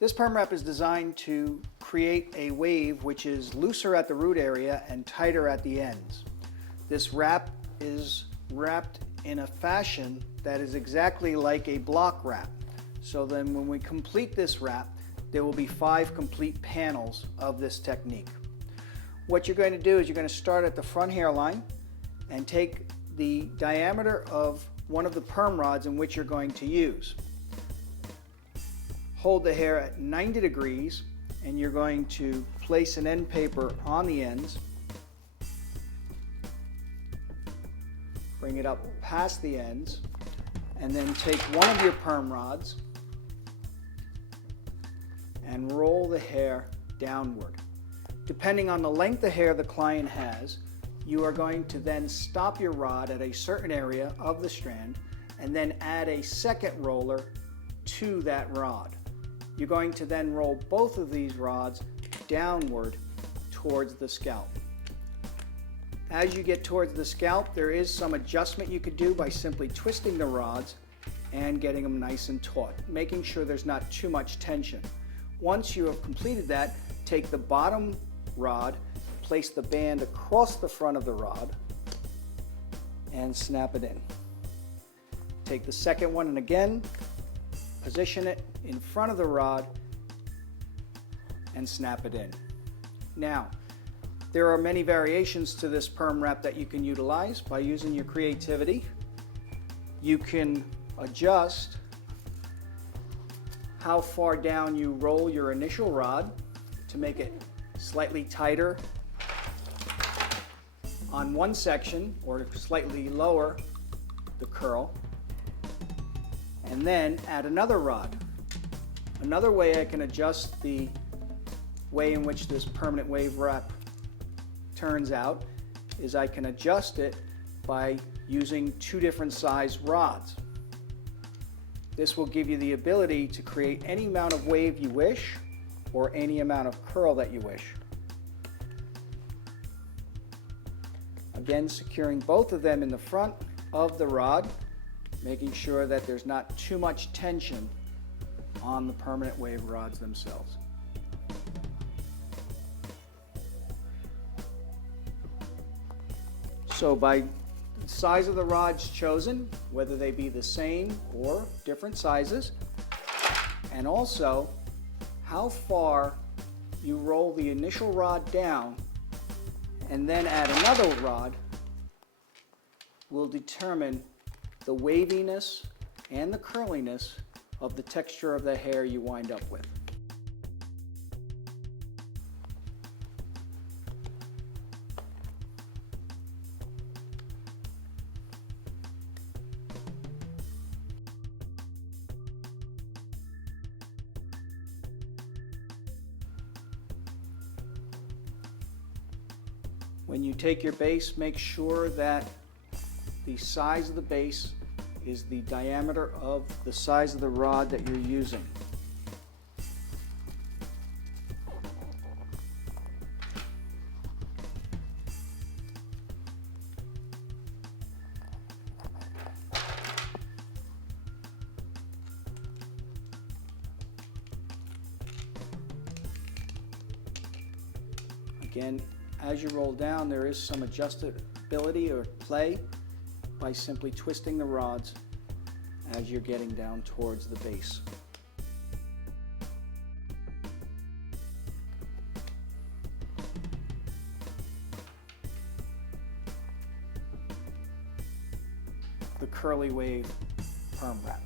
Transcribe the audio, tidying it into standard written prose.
This perm wrap is designed to create a wave which is looser at the root area and tighter at the ends. This wrap is wrapped in a fashion that is exactly like a block wrap. So then when we complete this wrap, there will be 5 complete panels of this technique. What you're going to do is you're going to start at the front hairline and take the diameter of one of the perm rods in which you're going to use. Hold the hair at 90 degrees and you're going to place an end paper on the ends. Bring it up past the ends and then take one of your perm rods and roll the hair downward. Depending on the length of hair the client has, you are going to then stop your rod at a certain area of the strand and then add a second roller to that rod. You're going to then roll both of these rods downward towards the scalp. As you get towards the scalp, there is some adjustment you could do by simply twisting the rods and getting them nice and taut, making sure there's not too much tension. Once you have completed that, take the bottom rod, place the band across the front of the rod, and snap it in. Take the second one and again, position it in front of the rod and snap it in. Now, there are many variations to this perm wrap that you can utilize by using your creativity. You can adjust how far down you roll your initial rod to make it slightly tighter on one section or slightly lower the curl, and then add another rod. Another way I can adjust the way in which this permanent wave wrap turns out is I can adjust it by using 2 different size rods. This will give you the ability to create any amount of wave you wish or any amount of curl that you wish. Again, securing both of them in the front of the rod, making sure that there's not too much tension on the permanent wave rods themselves. So by the size of the rods chosen, whether they be the same or different sizes, and also how far you roll the initial rod down and then add another rod, will determine the waviness and the curliness of the texture of the hair you wind up with. When you take your base, make sure that the size of the base is the diameter of the size of the rod that you're using. Again, as you roll down, there is some adjustability or play by simply twisting the rods as you're getting down towards the base. The curly wave perm wrap.